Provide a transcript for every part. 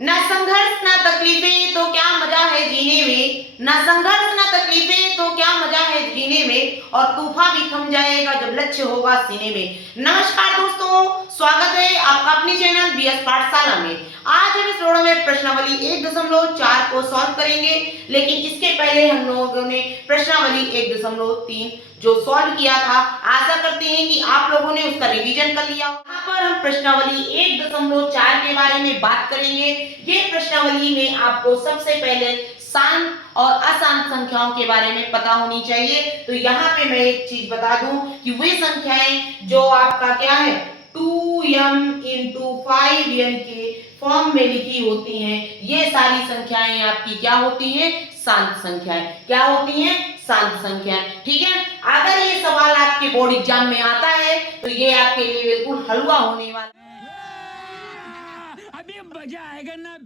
न संघर्ष न तकलीफें तो क्या मजा है जीने में, न संघर्ष न तकलीफें तो क्या मजा है जीने में, और तूफान भी थम जाएगा जब लक्ष्य होगा सीने में। नमस्कार दोस्तों, स्वागत है आपका अपने चैनल बीएस पाठशाला में। आज हम इस वीडियो में प्रश्नावली 1.4 को सॉल्व करेंगे, लेकिन इसके पहले हम लोगों ने प्रश्नावली 1.3 जो सॉल्व किया था। आशा करते हैं कि आप लोगों ने उसका रिवीजन कर लिया। यहाँ पर हम प्रश्नावली 1.4 के बारे में बात करेंगे। ये प्रश्नावली में आपको सबसे पहले शांत और अशांत संख्याओं के बारे में पता होनी चाहिए। तो यहाँ पे मैं एक चीज बता दूं कि वे संख्याएं जो आपका क्या है 2m इंटू 5n के फॉर्म में लिखी होती हैं, ये सारी संख्याएं आपकी क्या होती हैं, शांत संख्याएं। क्या होती हैं, शांत संख्याएं। ठीक है, अगर ये सवाल आपके बोर्ड एग्जाम में आता है तो ये आपके लिए बिल्कुल हलवा होने वाला अभी मजा आएगा ना।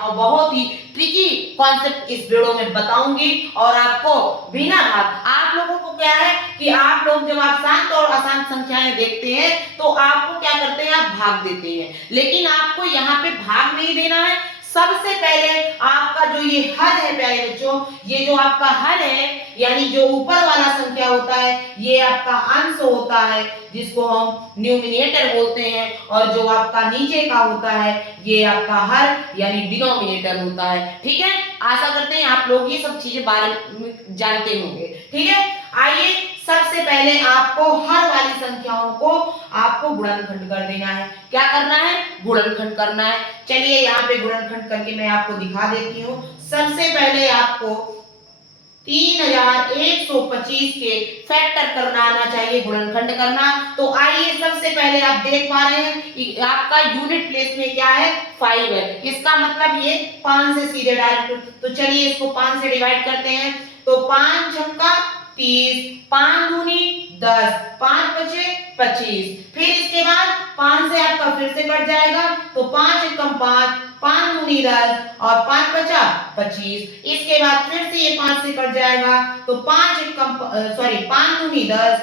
और बहुत ही ट्रिकी कॉन्सेप्ट इस वीडियो में बताऊंगी, और आपको बिना भाग, आप लोगों को क्या है कि आप लोग जब आप शांत और अशांत संख्याएं देखते हैं तो आपको क्या करते हैं, आप भाग देते हैं, लेकिन आपको यहाँ पे भाग नहीं देना है। सबसे पहले आपका जो ये हर है प्यारे बच्चों, ये जो आपका हर है यानी जो ऊपर वाला संख्या होता है ये आपका अंश होता है जिसको हम न्यूमिनेटर बोलते हैं, और जो आपका नीचे का होता है ये आपका हर यानी डिनोमिनेटर होता है। ठीक है, आशा करते हैं आप लोग ये सब चीजें बारे में जानते होंगे। ठीक है, आइए सबसे पहले आपको हर वाली संख्याओं को आपको गुणनखंड कर देना है। क्या करना है, गुणनखंड करना है। चलिए यहाँ पे गुणनखंड करके मैं आपको दिखा देती हूँ। सबसे पहले आपको 3125 के फैक्टर करना आना चाहिए, गुणनखंड करना। तो आइए सबसे पहले आप देख पा रहे हैं कि आपका यूनिट प्लेस में क्या है, 5 है। इसका मतलब ये 5 से सीधे डायरेक्ट, तो चलिए इसको 5 से डिवाइड करते हैं। तो 5 छक्का 30, 5 दूनी 10, 5 बचे 25। फिर इसके बाद 5 से आपका फिर से कट जाएगा, तो 5 एकम 5, 5 दूनी 10 और 5 बचा 25। इसके बाद फिर से ये 5 से कट जाएगा, तो 5 एकम 5 दूनी 10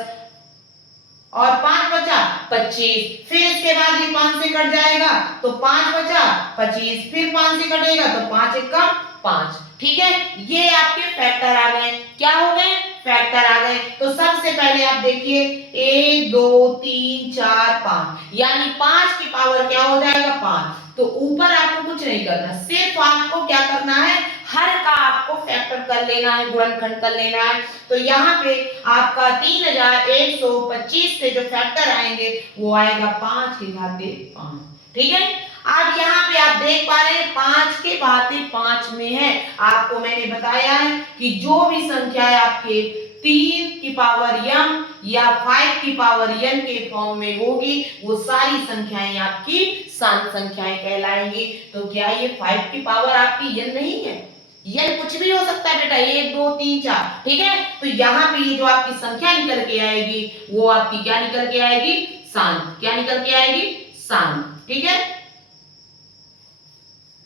और 5 बचा 25। फिर इसके बाद ये 5 से कट जाएगा, तो 5 बचा 25। फिर 5 से कटेगा तो 5 एकम 5। ठीक है, ये आपके फैक्टर आ गए। क्या हो गए, फैक्टर आ गए। तो सबसे पहले आप देखिए 1 2 3 4 5 यानी 5 की पावर क्या हो जाएगा, 5। तो ऊपर आपको कुछ नहीं करना, सिर्फ आपको क्या करना है, हर का आपको फैक्टर कर लेना है, गुणनखंड कर लेना है। तो यहाँ पे आपका 3125 से जो फैक्टर आएंगे वो आएगा 5 की घाते 5। ठीक है, अब यहाँ पे आप देख पा रहे हैं 5 के घाते 5 में है। आपको मैंने बताया है कि जो भी संख्या है आपके 3 की पावर m या 5 की पावर n के फॉर्म में होगी वो सारी संख्याएं आपकी शांत संख्याएं कहलाएंगी। तो क्या ये 5 की पावर आपकी n नहीं है, n कुछ भी हो सकता है बेटा, 1 2 3 4। ठीक है, तो यहाँ पे ये जो आपकी संख्या निकल के आएगी वो आपकी क्या निकल के आएगी, शांत। क्या निकल के आएगी, शांत। ठीक है,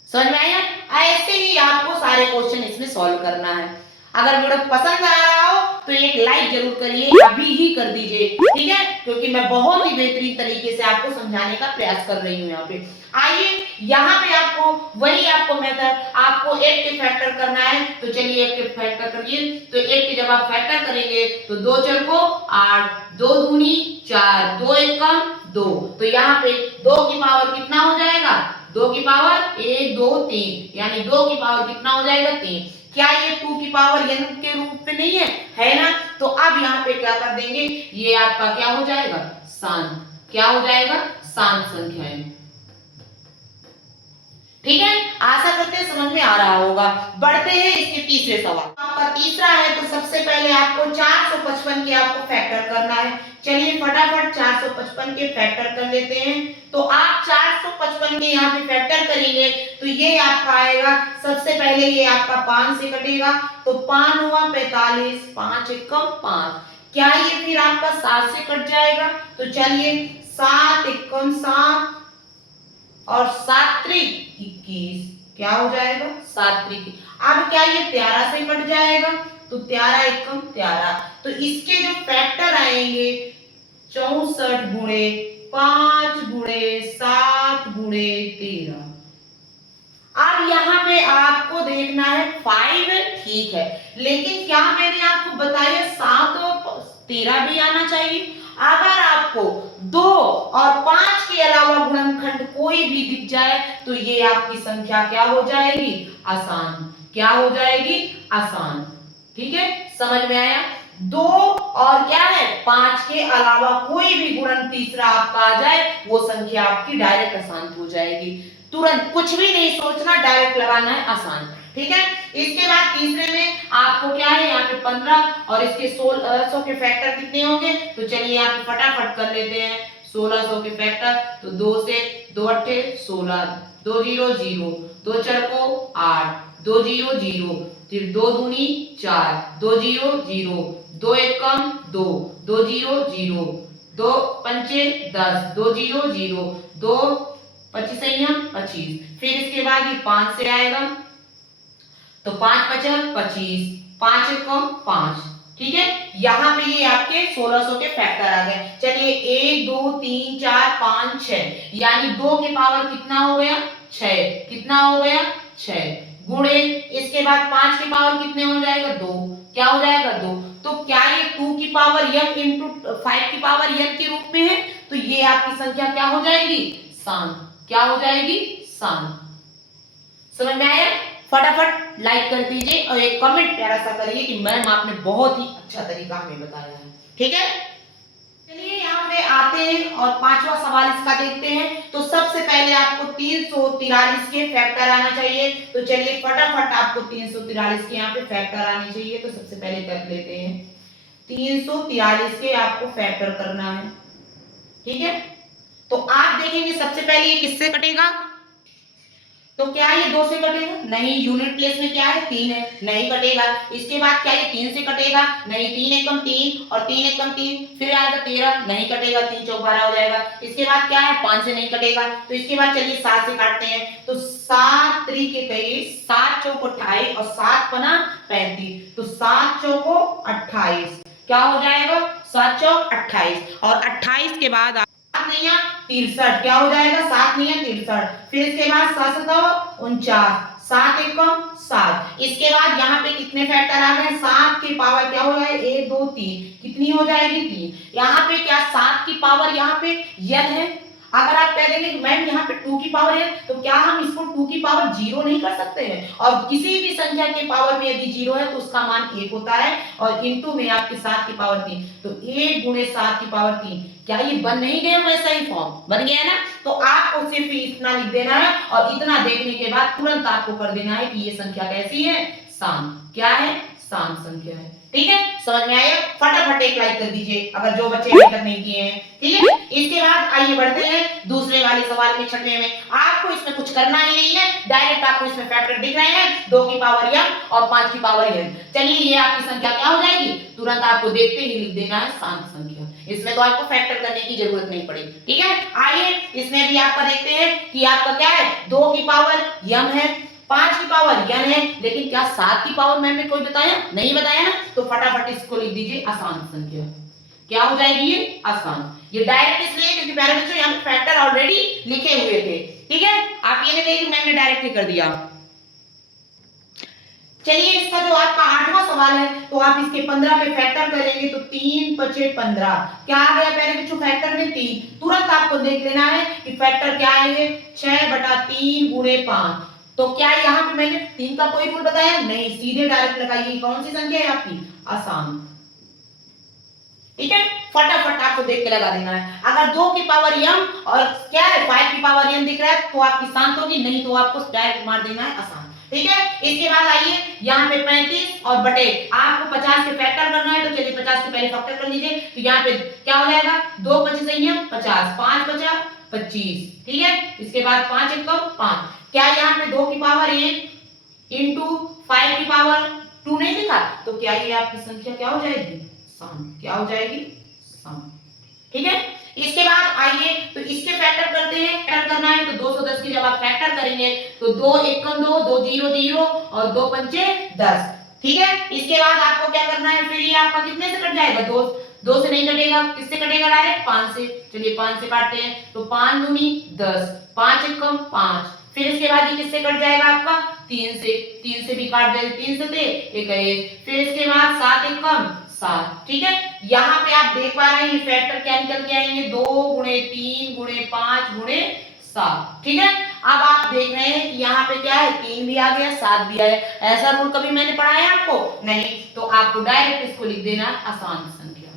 समझ में आया। ऐसे ही आपको सारे क्वेश्चन इसमें सॉल्व करना है। अगर वीडियो पसंद आ रहा हो तो एक लाइक जरूर करिए, अभी ही कर दीजिए। ठीक है, क्योंकि मैं बहुत ही बेहतरीन तरीके से आपको समझाने का प्रयास कर रही हूँ। यहाँ पे आइए, यहाँ पे आपको वही आपको मेथड, आपको 1 के फैक्टर करना है। तो चलिए 1 के फैक्टर करिए। तो 1 के जब आप फैक्टर करेंगे तो 2 4 को 8, 2 दूनी 4, 2 एकम 2। तो यहाँ पे 2 की पावर कितना हो जाएगा, 2 की पावर 1 2 3 यानी 2 की पावर कितना हो जाएगा, 3। क्या ये 2 की पावर n के रूप में नहीं है ना। तो अब यहाँ पे क्या कर देंगे, ये आपका क्या हो जाएगा, शांत। क्या हो जाएगा, शांत संख्याएं। ठीक है, आशा करते हैं समझ में आ रहा होगा। बढ़ते हैं इसके तीसरे सवाल। आपका तीसरा है, तो सबसे पहले आपको 455 के आपको फैक्टर करना है। चलिए फटाफट 455 के फैक्टर कर लेते हैं। तो आप 455 के यहाँ पे फैक्टर करेंगे तो ये आपका आएगा, सबसे पहले ये आपका 5 से कटेगा, तो 5 हुआ 45, 5 एकम 5। क्या ये फिर आपका 7 से कट जाएगा, तो चलिए 7 एकम 7 और 7 त्रिक 21। क्या हो जाएगा, 7 त्रिक। अब क्या ये 13 से कट जाएगा, तो 13 एकम 13। तो इसके जो फैक्टर आएंगे 64 गुणे 5 गुणे 7 गुणे 13। पे आपको देखना है 5 है, ठीक है, लेकिन क्या मैंने आपको बताया 7 और 13 भी आना चाहिए। अगर आपको 2 और 5 के अलावा गुणनखंड कोई भी दिख जाए तो ये आपकी संख्या क्या हो जाएगी, आसान। क्या हो जाएगी, आसान। ठीक है, समझ में आया। 2 और क्या है 5 के अलावा कोई भी गुणन तीसरा आपका आ जाए वो संख्या आपकी डायरेक्ट आसान हो जाएगी। तुरंत कुछ भी नहीं सोचना, डायरेक्ट लगाना है, आसान। ठीक है, इसके बाद तीसरे में आपको क्या है, यहाँ पे 15 और इसके 1600 के फैक्टर कितने होंगे, तो चलिए यहाँ पे फटाफट कर लेते हैं। 1600 के फैक्टर, तो 2 से 2 अट्ठे 16, 2 0 0, 2 चरको 8, 2 0 0, फिर 2 दूनी 4, 2 0 0, 2 एकम 2, 2 0 0, 2 पंचे 10, 2 0 0, 2 25 25, फिर इसके बाद ये 5 से आएगा तो 5 5 25, 5 एकम 5। ठीक है, यहाँ पे ये आपके 1600 के फैक्टर आ गए। चलिए 1 2 3 4 5 6, यानी 2 के पावर कितना हो गया, 6। कितना हो गया, 6 गुणे इसके बाद 5 के पावर कितने हो जाएगा, 2। क्या हो जाएगा, 2। तो क्या ये 2 की पावर n इंटू 5 की पावर n के रूप में है, तो ये आपकी संख्या क्या हो जाएगी, शांत। क्या हो जाएगी, शांत। समझ में आया। फटाफट लाइक कर दीजिए और एक कमेंट प्यारा सा करिए कि मैम आपने बहुत ही अच्छा तरीका हमें बताया है। ठीक है, चलिए यहाँ पे आते हैं और 5वां सवाल इसका देखते हैं। तो सबसे पहले आपको 343 के फैक्टर आना चाहिए। तो चलिए फटाफट आपको 343 के यहाँ पे फैक्टर आने चाहिए। तो सबसे पहले कर लेते हैं, 343 के आपको फैक्टर करना है। ठीक है, तो आप देखेंगे सबसे पहले ये किससे कटेगा, तो क्या ये 2 से कटेगा, नहीं। यूनिट प्लेस में क्या है, 3 है, नहीं कटेगा। इसके बाद क्या ये 3 से कटेगा, नहीं। 3 एकम 3 और 3 एकम 3, फिर आएगा 13, नहीं कटेगा, 3 चौक 12 हो जाएगा। इसके बाद क्या है, 5 से नहीं कटेगा। तो इसके बाद चलिए 7 से काटते हैं। तो 7 त्रिक 21, 7 चौक 28 और 7 पना 35, तो 7 चौको 28। क्या हो जाएगा, 7 चौक 28 और 28 के बाद 63, क्या हो जाएगा, 7 नहीं 63। फिर इसके बाद 7 7 49, 7 एकम 7। इसके बाद यहाँ पे कितने फैक्टर आ गए, 7 की पावर क्या हो जाए, 1 2 3, कितनी हो जाएगी, 3। यहाँ पे क्या 7 की पावर यहाँ पे n है। अगर आप कह देंगे कि मैम यहाँ पे 2 की पावर है, तो क्या हम इसको 2 की पावर 0 नहीं कर सकते हैं। और किसी भी संख्या के पावर में यदि 0 है तो उसका मान 1 होता है और इनटू में आपके 7 की पावर 3, तो 1 गुणे 7 की पावर 3। क्या ये बन नहीं गया, वैसा ही फॉर्म बन गया ना। तो आपको सिर्फ इतना लिख देना है और इतना देखने के बाद तुरंत आपको कर देना है कि ये संख्या कैसी है, शांत। क्या है, शांत संख्या है। ठीक है, समझ में आया। फटाफट एक लाइक कर दीजिए अगर जो बच्चे अभी तक नहीं किए हैं। ठीक है, इसके बाद आइए बढ़ते हैं दूसरे वाले सवाल में, छठवें में। आपको इसमें कुछ करना ही नहीं है, डायरेक्ट आपको इसमें फैक्टर दिख रहे हैं, 2 की पावर m और 5 की पावर n। चलिए ये आपकी संख्या क्या हो जाएगी, तुरंत आपको देखते ही लिख देना है शांत संख्या। इसमें तो आपको फैक्टर करने की जरूरत नहीं पड़ेगी। ठीक है, आइए इसमें भी आपका देखते हैं कि आपका क्या है, 2 की पावर m है, 5 की पावर n है, लेकिन क्या 7 की पावर मैंने कोई बताया, नहीं बताया ना। तो फटाफट इसको लिख दीजिए आसान संख्या। क्या हो जाएगी ये, आसान। ये डायरेक्ट इसलिए क्योंकि प्यारे बच्चों यहाँ पे फैक्टर ऑलरेडी लिखे हुए थे। ठीक है, आप ये नहीं कहिए कि मैंने डायरेक्ट ही कर दिया। चलिए इसका जो आपका 8वां सवाल है, तो आप इसके 15 पे फैक्टर करेंगे तो 3 5 15, क्या आ गया प्यारे बच्चों, फैक्टर में 3। तुरंत आपको देख लेना है कि फैक्टर क्या आएंगे, 6/3 गुणे 5। तो क्या यहाँ पे मैंने 3 का कोई रूल बताया, नहीं, सीधे डायरेक्ट लगाइए। कौन सी संख्या है आपकी, आसान। ठीक है, फटाफट आपको देख के लगा देना है। अगर 2 की पावर m और क्या है 5 की पावर n दिख रहा है तो आपकी शांत होगी, नहीं तो आपको डायरेक्ट मार देना है, आसान। ठीक है, इसके बाद आइए यहाँ पे 35 और बटे आपको 50 के फैक्टर करना है। तो चलिए 50 के पहले फैक्टर कर लीजिए। तो यहाँ पे क्या हो जाएगा, 2 25 50, 5 50 25। ठीक है, इसके बाद 5 एकम 5। क्या यहाँ पे 2 की पावर 1 इंटू 5 की पावर 2 नहीं दिखा, तो क्या ये आपकी संख्या क्या हो जाएगी, शांत। क्या हो जाएगी, शांत। ठीक है, इसके बाद आइए तो इसके फैक्टर करते हैं। फैक्टर करना है तो 210 की जब आप फैक्टर करेंगे तो 2 एकम 2, 2 0 0 और 2 पंचे 10। ठीक है, इसके बाद आपको क्या करना है, फिर ये आपका कितने से कट जाएगा, 2 से नहीं कटेगा, किससे कटेगा, डायरेक्ट 5 से। चलिए 5 से काटते हैं। तो 5 दूनी 10, 5 एकम 5, फिर इसके बाद ये किससे कट जाएगा आपका 3 से भी काट जाएगा, 3 से 1, फिर इसके बाद 7 एक कम 7, ठीक है। यहाँ पे आप देख पा रहे हैं फैक्टर क्या निकल के आएंगे 2 गुणे 3 गुणे 5 गुणे 7, ठीक है। अब आप देख रहे हैं कि यहाँ पे क्या है 3 भी आ गया 7 भी आया, ऐसा रूल कभी मैंने पढ़ाया आपको नहीं, तो आपको डायरेक्ट इसको लिख देना है आसान संख्या।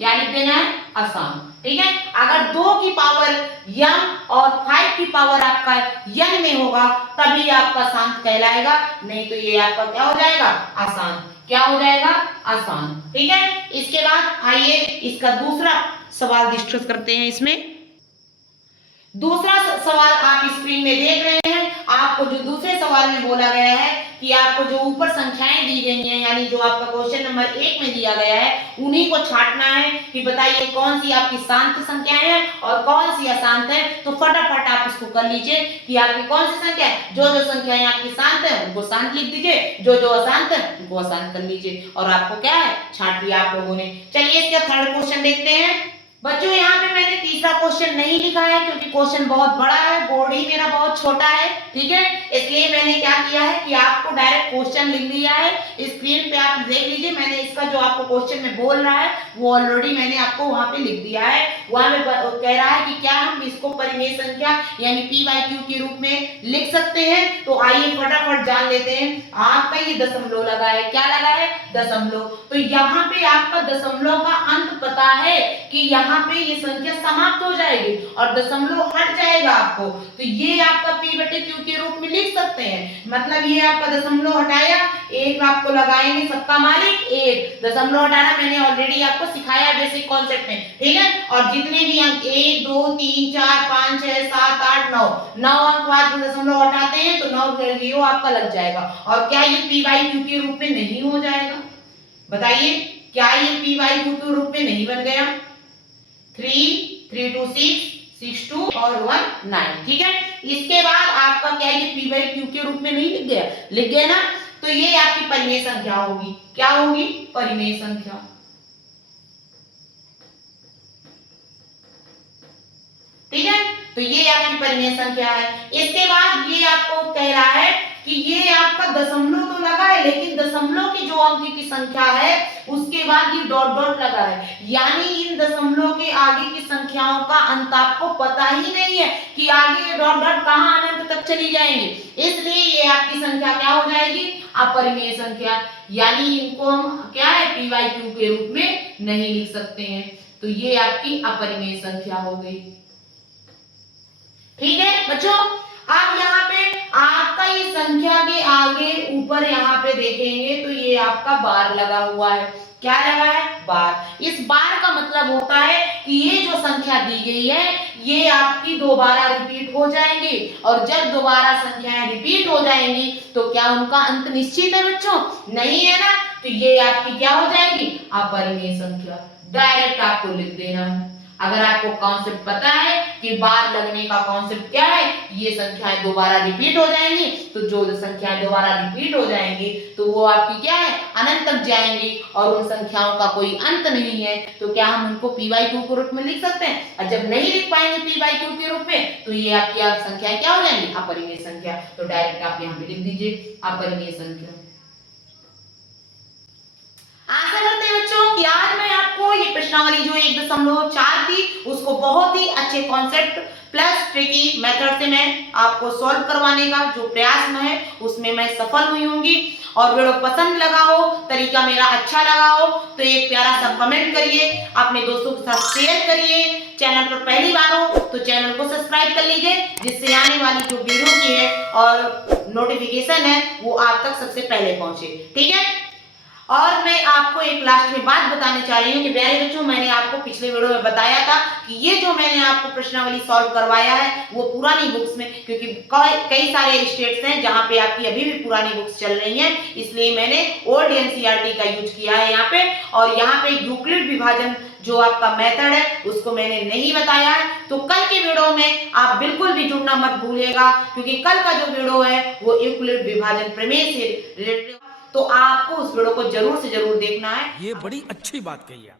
क्या लिख देना है आसान, ठीक है। अगर 2 की पावर m और 5 की पावर आपका n में होगा तभी आपका शांत कहलाएगा, नहीं तो ये आपका क्या हो जाएगा आसान, क्या हो जाएगा आसान, ठीक है। इसके बाद आइए इसका दूसरा सवाल डिस्कस करते हैं। इसमें दूसरा सवाल आप स्क्रीन में देख रहे हैं, आपको जो दूसरे सवाल में बोला गया है कि आपको जो ऊपर संख्याएं दी गई हैं, यानी जो आपका क्वेश्चन नंबर 1 में दिया गया है, उन्हीं को छांटना है कि बताइए कौन सी आपकी शांत संख्याएं हैं और कौन सी अशांत है। तो फटाफट आप इसको कर लीजिए कि आपकी कौन सी संख्या है, जो संख्याएं आपकी शांत है उनको शांत लिख दीजिए, जो अशांत है उनको अशांत कर लीजिए, और आपको क्या है छांट लिया आप लोगों ने। चलिए इसका थर्ड क्वेश्चन देखते हैं। बच्चों यहाँ पे मैंने तीसरा क्वेश्चन नहीं लिखा है क्योंकि क्वेश्चन बहुत बड़ा है, बोर्ड ही मेरा बहुत छोटा है, ठीक है। इसलिए मैंने क्या किया है कि आपको डायरेक्ट क्वेश्चन लिख दिया है, स्क्रीन पे आप देख लीजिए। मैंने इसका जो आपको क्वेश्चन में बोल रहा है वो ऑलरेडी मैंने आपको वहां पे लिख दिया है। वहां पे कह रहा है कि क्या हम इसको परिमेय संख्या यानी p/q के रूप में लिख सकते हैं। तो आइए फटाफट जान लेते हैं। आपका ये दशमलव लगा है, क्या लगा है दशमलव, तो यहाँ पे आपका दशमलव का अंत पता है कि यहाँ पे ये संख्या समाप्त हो जाएगी और दशमलव हट जाएगा आपको, तो ये आपका p/q के रूप में लिख सकते हैं। मतलब ये आपका दशमलव हटाया, एक आपको लगाएंगे, सबका मालिक एक, दशमलव हटाना मैंने ऑलरेडी आपको सिखाया बेसिक कॉन्सेप्ट में, ठीक है। और जितने भी अंक 1 2 3 4 5 6 7 8 9 अंक बाद दशमलव हटाते हैं तो 9 जीरो आपका लग जाएगा। और क्या ये p/q के रूप में नहीं हो जाएगा, बताइए क्या ये p/q के रूप में नहीं बन गया। 3 3 2 6 6 2 और 1 9, ठीक है। इसके बाद आपका क्या ये p/q के रूप में नहीं लिख गया ना, तो ये आपकी परिमेय संख्या होगी। क्या होगी परिमेय संख्या, ठीक है। तो ये आपकी परिमेय संख्या है। इसके बाद ये आपको कह रहा है कि ये आपका दशमलव तो लगा है लेकिन दशमलव की जो अंक की संख्या है उसके बाद ये डॉट डॉट लगा है, यानी इन दशमलव के आगे की संख्याओं का अंत आपको पता ही नहीं है कि आगे ये डॉट डॉट कहां अनंत तक चली जाएंगी, इसलिए ये आपकी संख्या क्या हो जाएगी अपरिमेय संख्या, यानी इनको हम क्या है p/q के रूप में नहीं लिख सकते हैं। तो ये आपकी अपरिमेय संख्या हो गई, ठीक है बच्चों। अब यहाँ पे आपका ये संख्या के आगे ऊपर यहाँ पे देखेंगे तो ये आपका बार लगा हुआ है। क्या लगा है बार। इस बार का मतलब होता है कि ये जो संख्या दी गई है ये आपकी दोबारा रिपीट हो जाएंगी, और जब दोबारा संख्याएं रिपीट हो जाएंगी तो क्या उनका अंत निश्चित है बच्चों, नहीं है ना, तो ये आपकी क्या हो जाएगी अपरिमेय संख्या। डायरेक्ट आपको लिख देना है। अगर आपको कॉन्सेप्ट पता है कि बार लगने का कॉन्सेप्ट क्या है, ये संख्याएं दोबारा रिपीट हो जाएंगी, तो जो संख्याएं दोबारा रिपीट हो जाएंगी तो वो आपकी क्या है अनंत तक जाएंगी और उन संख्याओं का कोई अंत नहीं है, तो क्या हम उनको p/q के रूप में लिख सकते हैं। और जब नहीं लिख पाएंगे p/q के रूप में तो ये आपकी संख्याएं क्या हो जाएंगी अपरिमेय संख्या। तो डायरेक्ट आप यहाँ पे लिख दीजिए अपरिमेय संख्या। आशा करते हैं बच्चों कि आज मैं आपको ये प्रश्नावली जो 1.4 थी उसको बहुत ही अच्छे कॉन्सेप्ट प्लस ट्रिकी मेथड से मैं आपको सॉल्व करवाने का जो प्रयास में है उसमें मैं सफल हुई होंगी। और वीडियो पसंद लगा हो, तरीका मेरा अच्छा लगा हो तो एक प्यारा सा कमेंट करिए, अपने दोस्तों के साथ शेयर करिए। चैनल पर पहली बार हो तो चैनल को सब्सक्राइब कर लीजिए, जिससे आने वाली जो वीडियो की है और नोटिफिकेशन है वो आप तक सबसे पहले पहुंचे, ठीक है। और मैं आपको एक लास्ट में बात बताने चाह रही हूँ कि प्यारे बच्चों, मैंने आपको पिछले वीडियो में बताया था कि ये जो मैंने आपको प्रश्नावली सॉल्व करवाया है वो पुरानी बुक्स में, क्योंकि कई सारे स्टेट्स हैं जहाँ पे आपकी अभी भी पुरानी बुक्स चल रही हैं, इसलिए मैंने ओल्ड एनसीईआरटी का यूज किया है यहाँ पे। और यहाँ पे यूक्लिड विभाजन जो आपका मेथड है उसको मैंने नहीं बताया है, तो कल के वीडियो में आप बिल्कुल भी जुड़ना मत भूलिएगा, क्योंकि कल का जो वीडियो है वो यूक्लिड विभाजन प्रमेय से रिलेटेड, तो आपको उस वीडियो को जरूर से जरूर देखना है। ये बड़ी अच्छी बात कही है।